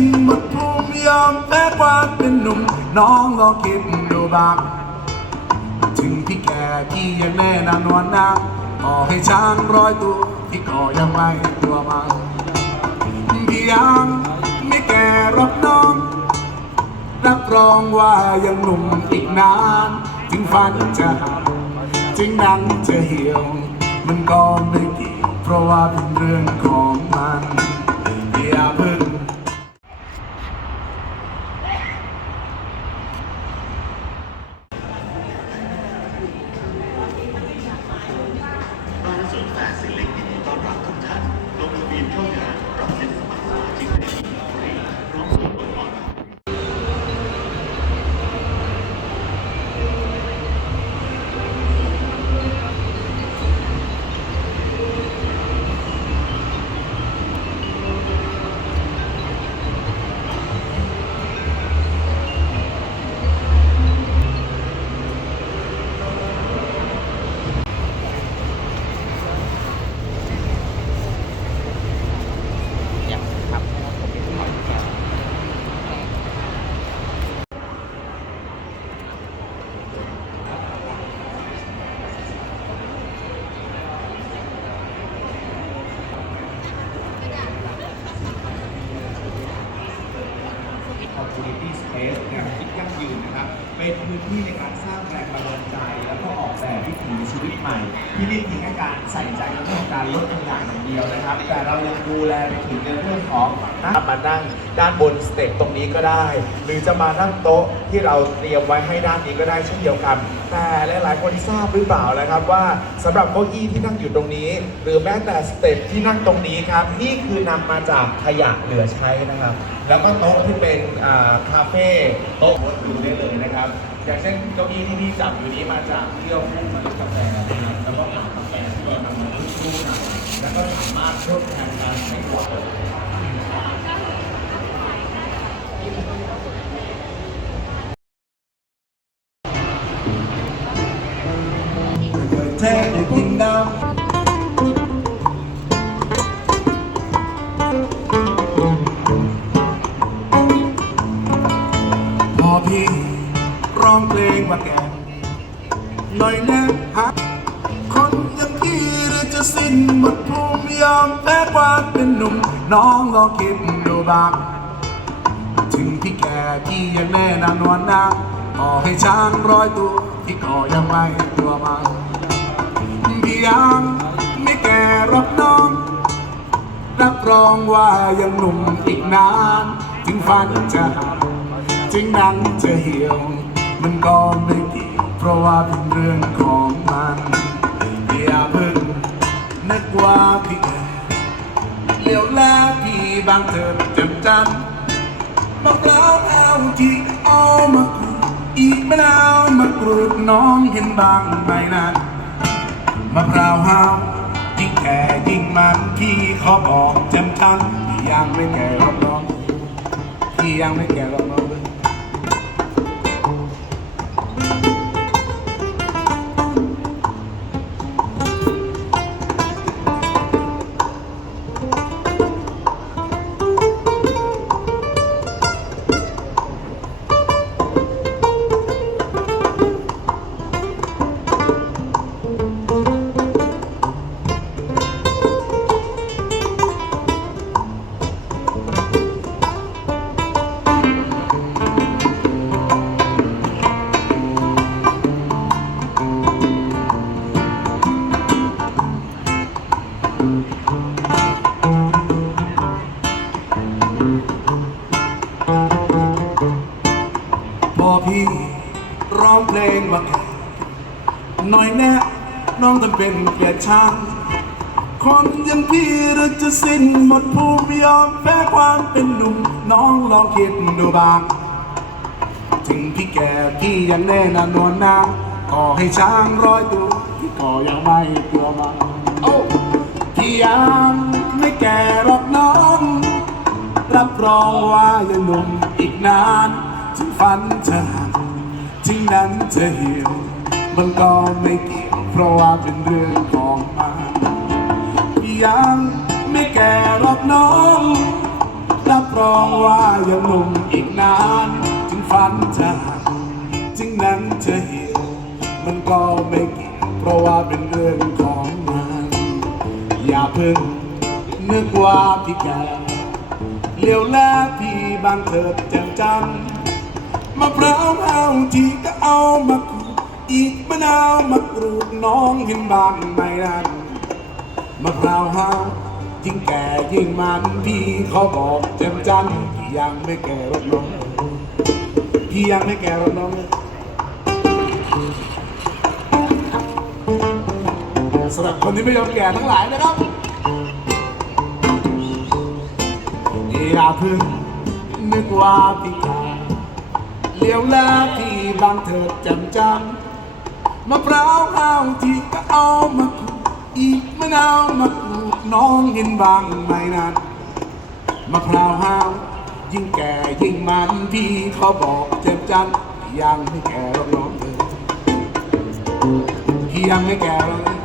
นหมดภูมิยอมแพ้ความเป็นหนุ่มน้องลองคิดดูบ้างถึงพี่แก่พี่ยังแน่นอนวันนะต่อให้ช้าง100 ตัวพี่ก็ยังไม่กลัวมันพี่ยังไม่แก่หรอกน้องรับรองว่ายังหนุ่มอีกนานถึงฟันจะหักถึงหนังจะเหี่ยวมันก็ไม่เกี่ยวเพราะว่าเป็นเรื่องของมันอย่าเพิ่งOpportunity Space แนวคิดยั่งยืนนะครับเป็นพื้นที่ในการสร้างแรงบันดาลใจแล้วก็ออกแบบวิถีชีวิตใหม่ที่ไม่เพียงแค่การใส่ใจในเรื่องของการลดขยะอย่างเดียวนะครับแต่เรายังดูแลไปถึงในเรื่องของมานั่งด้านบนสเต็ปตรงนี้ก็ได้หรือจะมานั่งโต๊ะที่เราเตรียมไว้ให้ด้านนี้ก็ได้เช่นเดียวกันแต่หลายๆคนที่ทราบหรือเปล่านะครับว่าสำหรับเก้าอี้ที่นั่งอยู่ตรงนี้หรือแม้แต่สเต็ปที่นั่งตรงนี้ครับนี่คือนำมาจากขยะเหลือใช้นะครับแล้วก็โต๊ะที่เป็นคาเฟ่โต๊ะดูได้เลยนะครับอย่างเช่นเก้าอี้ที่พี่จับอยู่นี้มาจากเที่ยวพุ่งเมล็ดกาแฟนะครับแล้วก็หากาแฟที่เรานำมารุ่นๆนะแล้วก็สามารถทดแทนการใช้ขวดแท้จะกินน้ำพอพี่ร้องเพลงว่าแก่หน่อยนะฮะคนอย่างพี่หรือจะสิ้นหมดภูมิยอมแพ้ความเป็นหนุ่มน้องลองคิดดูบ้างถึงพี่แก่พี่ยังแน่นอนวันนะต่อให้ช้าง100 ตัวพี่ก็ยังไม่กลัวมันพี่ยังไม่แก่หรอกน้องรับรองว่ายังหนุ่มอีกนานถึงฟันจะหักถึงหนังจะเหี่ยวมันก็ไม่เกี่ยวเพราะว่าเป็นเรื่องของมันอย่าเพิ่งนึกว่าพี่แก่เลี้ยวแลพี่บางเถิดจำมะพร้าวแอวที่เอามาขูดอีกมะนาวมากรูดน้องเห็นบางไหมนะมะพร้าวห้าวยิ่งแก่ยิ่งมันพี่ขอบอกจำพี่ยังไม่แก่หรอกน้องพี่ยังไม่แก่หรอกน้องพอพี่ร้องเพลงว่าแก่หน่อยแน่น้องต้องเป็นเกียรติช่างคนอย่างพี่หรือจะสิ้นหมดภูมิยอมแพ้ความเป็นหนุ่มน้องลองคิดดูบ้างถึงพี่แก่พี่ยังแน่นอนนะต่อให้ช้าง100 ตัวพี่ก็ยังไม่กลัวมันพี่ยังไม่แก่หรอกน้องรับรองว่ายังหนุ่มอีกนานถึงฟันจะหักถึงนั้นจะเหี่ยวมันก็ไม่เกี่ยวเพราะว่าเป็นเรื่องของมันพี่ยังไม่แก่หรอกน้องรับร รองว่ายังหนุ่มอีกนานจึงฝันจะหักจึงนั้นจะเหี่ยวมันก็ไม่เกี่ยวเพราะว่าเป็นเรื่องของงานอย่าเพิ่งนึกว่าพี่แก่เลี้ยวแลพี่บางเถิดแจ่มจันมะพร้าวเอาที่ก็เอามาขูดอีกมะนาวมากรูดน้องเห็นบ้างไหมนั้นมะพร้าวห้าวยิ่งแก่ยิ่งมันพี่เขาบอกแจ่มจันพี่ยังไม่แก่รถน้องพี่ยังไม่แก่รถน้องสำหรับคนที่ไม่ยอมแก่ทั้งหลายนะครับอย่าเพิ่งนึกว่าพี่แก่เลี้ยวแลพี่บางเถิดแจ่มจันมะพร้าวห้าวที่ก็เอามาขูดอีกมะนาวมากรูดน้องเห็นบางไหมนั้นมะพร้าวห้าวยิ่งแก่ยิ่งมันพี่เขาบอกแจ่มจันพี่ยังไม่แก่หรอกน้องเธอพี่ยังไม่แก่หรอก